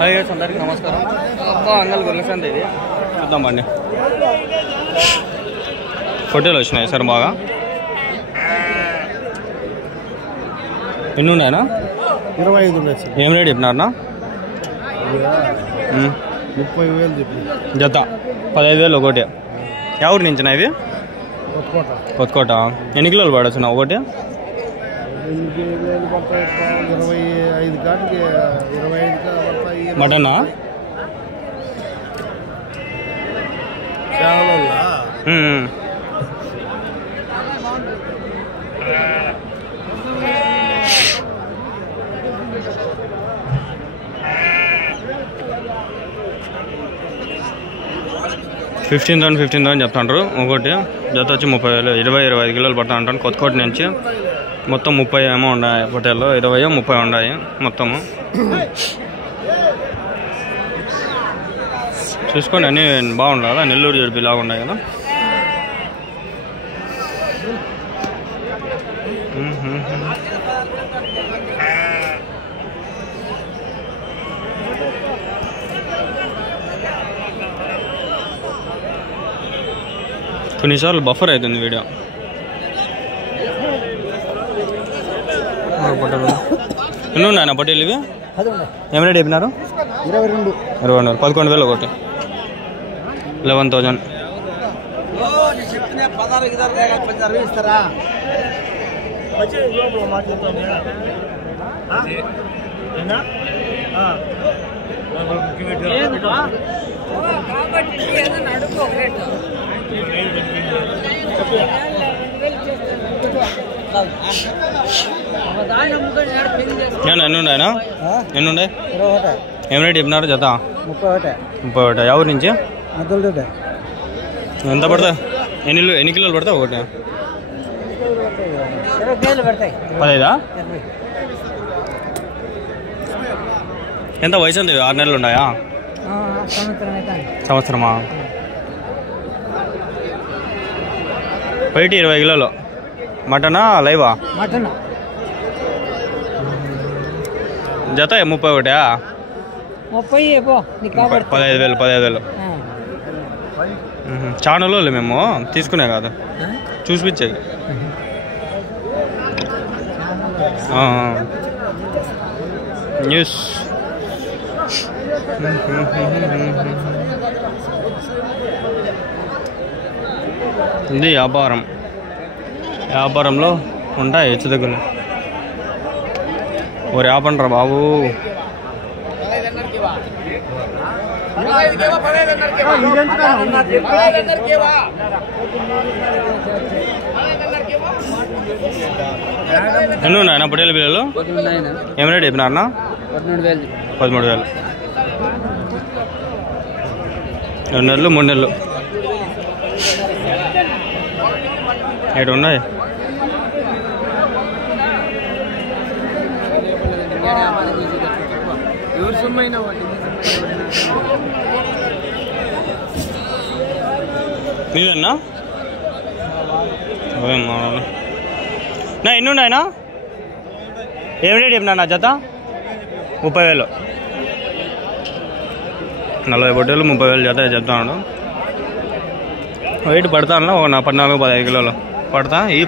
Hi అందరికీ నమస్కారం. అంగల్ గుర్లసంత ఇది చూద్దామండి. ఫోటోలు వచ్చినాయి సార్ బాగా. ఎన్ని ఉన్నాయన్నా? 25 ఉన్నాయి సార్. ఏం రేట్ చెప్పినారన్నా? 30,000 చెప్పి జత 15,000 ఒకటి. ఎవరి నుంచినా ఇది? కొత్తకోట. ఎన్ని కిలోలు పడవచ్చు నా ఒకటి? 25 కాటికి 25 మటనా? $15,000 చెప్తాంటారు ఒకటి. జత వచ్చి 30,000. 20-25 కిలోలు పడతా అంటాను. కొత్తకోట నుంచి మొత్తం 30 ఏమో ఉన్నాయి పొట్టేళ్ళు. 20-30 ఉన్నాయి మొత్తము. చూసుకోండి, అన్నీ బాగుండాలి కదా, నెల్లూరు జడిపి లాగా ఉన్నాయి కదా. కొన్నిసార్లు బఫర్ అవుతుంది వీడియో. పొట్టలు ఎన్ని ఉన్నాయన్న పొట్టేలు ఇవి? ఏం రేట్ చెప్పినారు? 22. 11,000 ఒకటి. 11,000. ఎన్ని ఉన్నాయనా? ఎన్ని ఉన్నాయి? ఏం రేట్ చెప్పినారు జత? 31. ఎవరి నుంచి? ఎంత పడతా? ఎన్ని కిలోలు పడతాయి ఒకటి? 15. ఎంత వయసు ఉంది? 6 నెలలు ఉన్నాయా? సంవత్సరమా? వెయిట్ 20 కిలోలు. మటనా లైవా? జత 31. 15,000. ఛానల్ మేము తీసుకునే కాదు, చూసిపించేది. న్యూస్ ఇది వ్యాపారంలో ఉంటాయి హెచ్చు దగ్గర. ఓ వ్యాపండ్రా బాబు. ఎన్ని ఉన్నాయన్నా పొట్టేలు పిల్లలు? ఏం రేట్ చెప్పినారన్నా? 13,000. 2 నెలలు 3 నెలలు 8 ఉన్నాయి. మీదన్నా నా ఎన్ని ఉన్నాయన్నా? ఏం రేట్ చెప్పినా జత? 30,000. 40 పొట్టేలు 30,000 జత చెప్తాను. వెయిట్ పడతాను ఒక 14-15 కిలోలు పడతా. ఇవి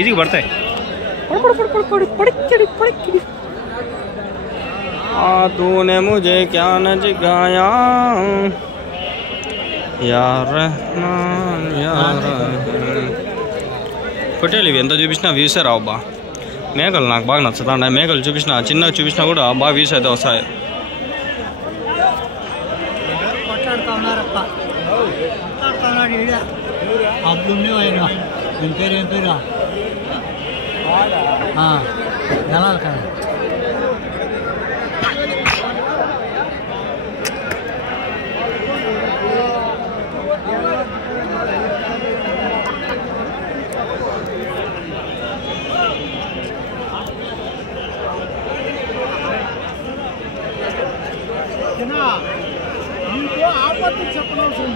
ఈజీగా పడతాయి. తూనే ముझे क्या न जिगाया यार పొట్టేలు ఇవి ఎంత చూపించినా వ్యూసే రావు బా. మేకలు నాకు బాగా నచ్చుతాయి. మేకలు చూపించినా చిన్నగా చూపించినా కూడా బాగా వ్యూస్ అయితే వస్తాయి. చెప్పనవసరం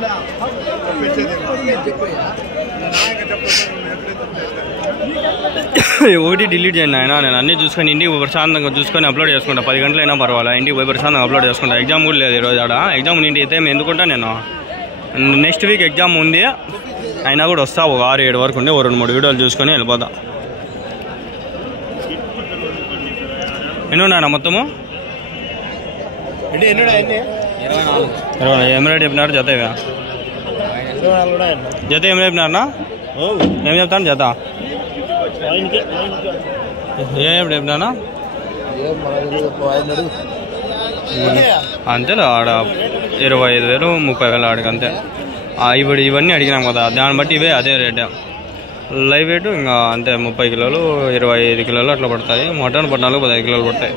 ఒకటి డిలీట్ చేయండి ఆయన, నేను అన్నీ చూసుకొని ఇంటికి ప్రశాంతంగా చూసుకొని అప్లోడ్ చేసుకుంటా. 10 గంటలైనా పర్వాలా, ఇంటికి పోయి ప్రశాంతంగా అప్లోడ్ చేసుకుంటా. ఎగ్జామ్ కూడా లేదు ఈరోజు ఆడ. ఎగ్జామ్ ఇంటికి అయితే ఎందుకుంటా నేను నెక్స్ట్ వీక్ ఎగ్జామ్ ఉంది, అయినా కూడా వస్తా. ఒక 6-7 వరకు ఉండి 2-3 వీడియోలు చూసుకొని వెళ్ళిపోతా. ఎన్ని ఉన్నాయన్నా మొత్తము? 24. ఏం రేట్ చెప్పినారు జత? ఇవా జత ఏం చెప్పినారన్నా? ఏం చెప్తాను జత? ఏం చెప్పినా అంతేలే, ఆడ 25,000 30,000 ఆడికి అంతే. ఇప్పుడు ఇవన్నీ అడిగినాం కదా, దాన్ని బట్టి ఇవే అదే రేటే. లైవ్ వెయిట్ ఇంకా అంతే 30 కిలోలు 25 కిలోలు అట్లా పడతాయి. మటన్ 14-15 కిలోలు పడతాయి.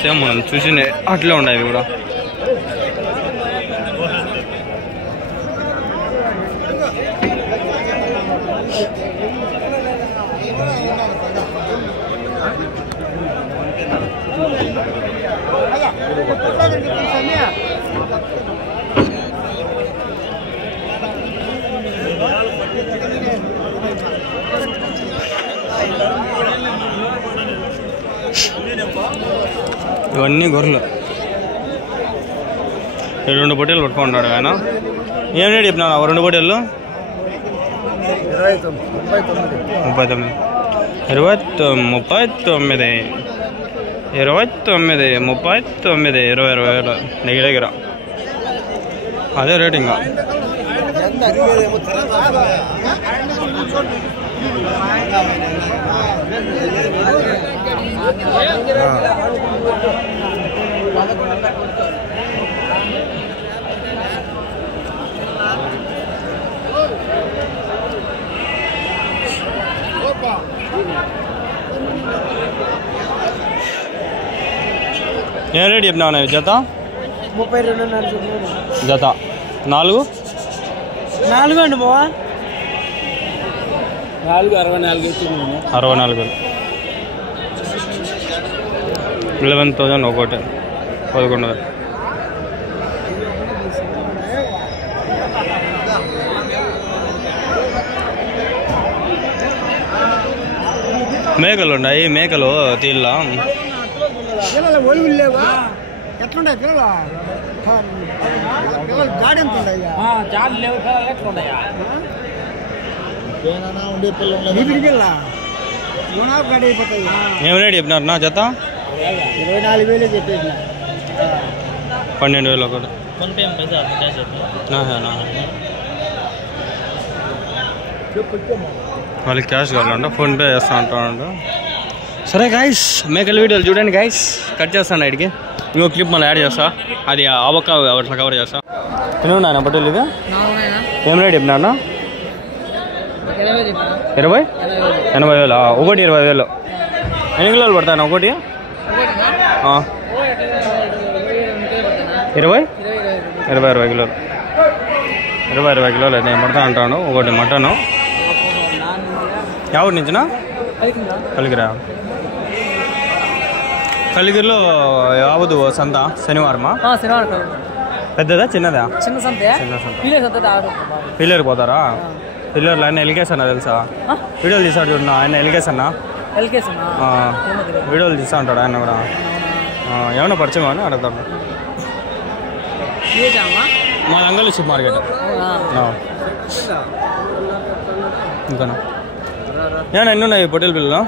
సేమ్ మనం చూసి అట్లే ఉన్నాయి ఇవి కూడా. ఇవన్నీ గొర్రెలు. 2 పొట్టేలు పట్టుకుంటాడు ఆయన. ఏం రేట్ చెప్పినా 2 పొట్టేళ్ళు? 39. 20,000 దగ్గర అదే రేట్. ఇంకా ఏం రేట్ చెప్పినా జత? 32 జత 4 అండి బావా. 64,000. 11,000 ఒకటి 11,000. మేకలు ఉన్నాయి, మేకలు తీళ్ళ ఎట్లుంటాయి పిల్లలు? గాడి ఎంత ఉన్నాయి? గాడి అయిపోతాయి. ఏం రేట్ చెప్పినారు నా జత? 24,000 చెప్పేసిన. 12,000 ఒకటి. వాళ్ళకి క్యాష్ కావాలంట, ఫోన్పే చేస్తా అంటాడు. సరే గాయస్, మేకల వీడియోలు చూడండి గాయస్. కట్ చేస్తాను ఇడికి, ఇంకో క్లిప్ మళ్ళీ యాడ్ చేస్తా. అది అవక్క అట్లా కవర్ చేస్తా. ఎన్ని ఉన్నాయన్న బట్టలు ఇవి? ఏం రేట్ చెప్పినా? 80,000. ఒకటి 20,000. ఎన్ని కిలోలు పడతాను ఒకటి? 20 కిలోలు. 20 కిలోలు అయితే నేను పడతా అంటాను. ఒకటి మటను. ఎవరి నుంచినా? కలిగిరా. కలిగిరిలో యావదు సంత శనివారమా? పెద్దదా చిన్నదా? చిన్న సంత. పిల్లర్కి పోతారా? పిల్లర్లు ఆయన ఎలిగేస్ అన్నా తెలుసా? వీడియోలు తీసాడు చూడ ఆయన. ఎలిగేస్ అన్నా వీడియోలు తీస్తా ఉంటాడు ఆయన కూడా. ఏమన్నా పరిచయం అని అడుగుతాడు. మా అంగల్ సూపర్ మార్కెట్. ఇంకానా నేను ఎన్ని ఉన్నాయి పొట్టేలు పిల్లలు?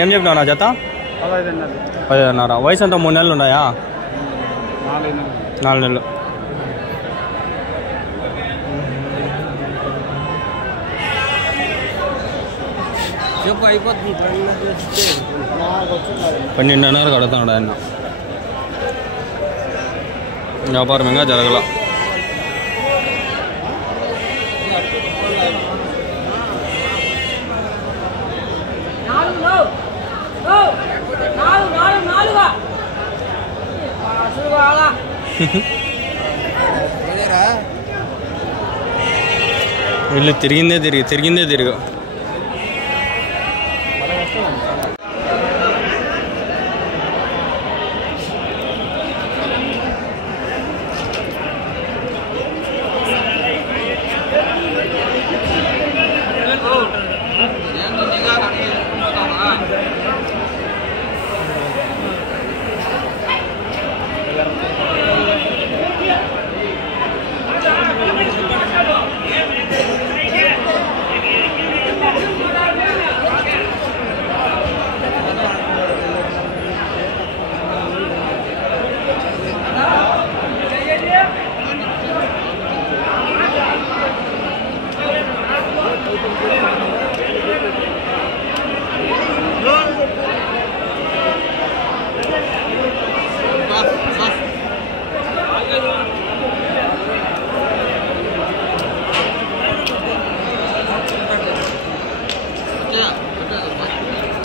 ఏం చెప్పినావు నా జత? 15.5. వయసు అంతా 3 నెలలు ఉన్నాయా? 4 నెలలు. అయిపోతుంది. 12.5 కడుతున్నాడు ఆయన. వ్యాపారం ఇంకా జరగల. వీళ్ళు తిరిగిందే తిరుగు.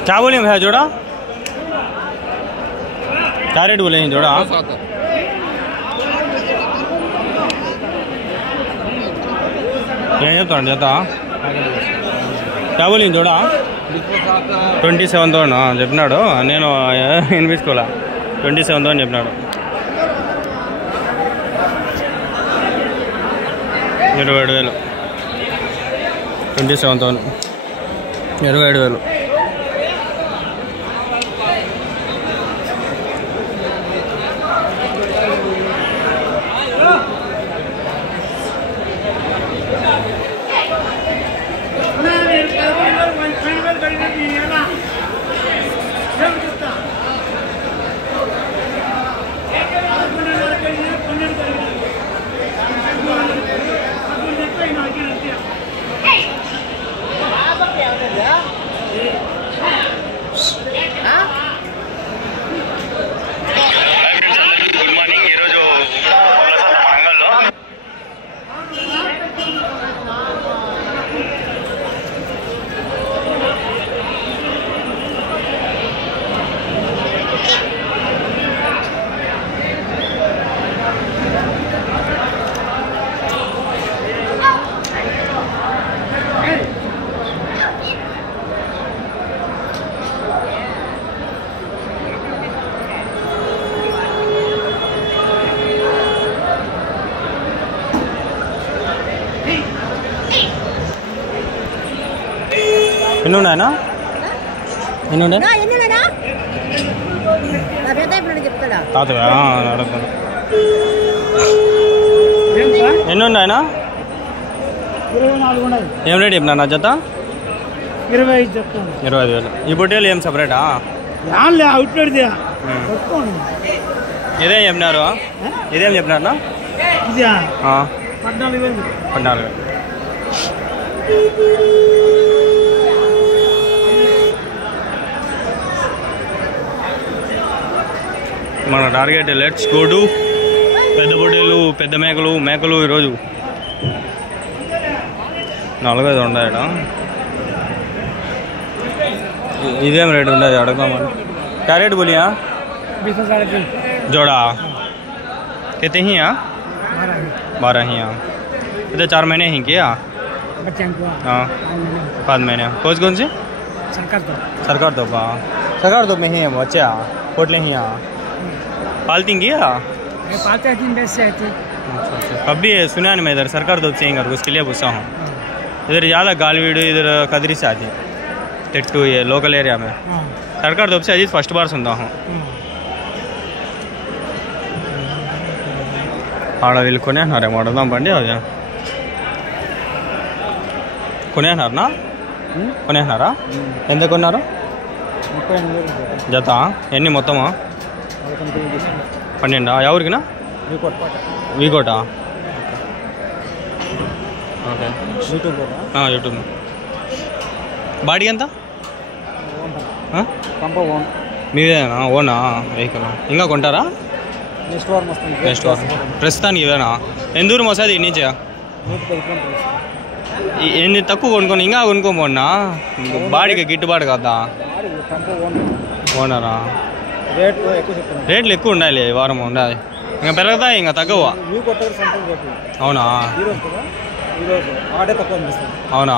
क्या बोले भैया जोड़ा क्या रेट बोले जोड़ा ఏం చెప్తాను జత क्या बोली जोड़ा 27,000 చెప్పినాడు నేను వినిపించుకోలే 27,000 చెప్పినాడు 27,000 27,000 27,000 ఎన్ని ఉన్నాయనా ఎన్ని ఉన్నాయి తాతవా అడుగుతాను ఎన్ని ఉన్నాయనా 24 ఉన్నాయి ఏం రేట్ చెప్పినా నా జత 25 చెప్తాను 25,000 ఈ పొట్టేలు ఏం సపరేటా అవుట్లెట్ ఇదేం చెప్పినారు ఇదేం చెప్పినారు ఇదా 14,000 మన టార్గెట్ లెట్స్ గో టు పెద్ద పొట్టేలు పెద్ద మేకలు ఈరోజు 4-5 ఉన్నాయట ఇదేం రేట్ ఉండదు అడుగుతామని क्या रेट बोलिए 20,500 जोड़ा कितने ही 12 ही इधर 4 महीने ही क्या हाँ 5 महीने कौन सी सरकार तो में ही है बच्चा होटलें ही पालती क्या कब भी सुना नहीं मैं इधर सरकार तो से उसके लिए पूछा हूँ इधर ज़्यादा गालवीड इधर कदरी से आती टिट्टू ये लोकल एरिया में सरकार तो से अजीत फर्स्ट बार सुनता हूँ ఆడ వీళ్ళు కొనేసినారేమో అడుగుదాం పండి అది కొనేసినారనా కొనేసినారా ఎంత కొన్నారు 38,000 జత ఎన్ని మొత్తమా 12 ఎవరికినా వీకోటా ఓకే యూట్యూబ్ బాడీ ఎంత మీదేనా ఓనా వెహికల్ ఇంకా కొంటారా నెక్స్ట్ వారం ప్రస్తుతానికి ఇవేనా ఎంత దూరం వస్తుంది నుంచి ఎన్ని తక్కువ కొనుక్కొని ఇంకా కొనుక్కోమన్నా బాడీకి గిట్టుబాటు కదా ఓనరా రేట్లు ఎక్కువ ఉండాలి ఈ వారం ఉండాలి ఇంకా పెరుగుతాయి ఇంకా తక్కువ అవునా అవునా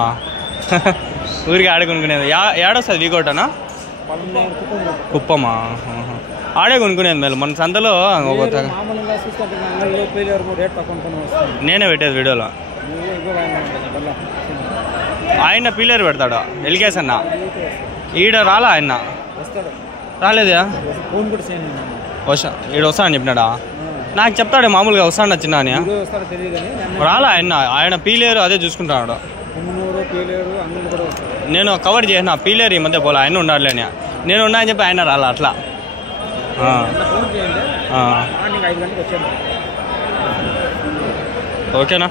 ఊరికి ఆడే కొనుక్కునేది ఏడొస్తుంది వీకోటనా కుప్పమా ఆడే కొనుక్కునేది మేలు మన సంతలో నేనే పెట్టేది వీడియోలో ఆయన పిల్లర్ పెడతాడు ఎల్కేస్ అన్న ఈడ రాలా ఆయన రాలేదా ఈడ వస్తా అని చెప్పినాడా నాకు చెప్తాడు మామూలుగా వస్తాడు చిన్న అని రాలా ఆయన పీలేరు అదే చూసుకుంటాడు నేను కవర్ చేసిన పీలేరు ఈ మధ్య పోలే ఆయన ఉండాలి అని నేను ఉన్నా అని చెప్పి ఆయన రాలా అట్లా ఓకేనా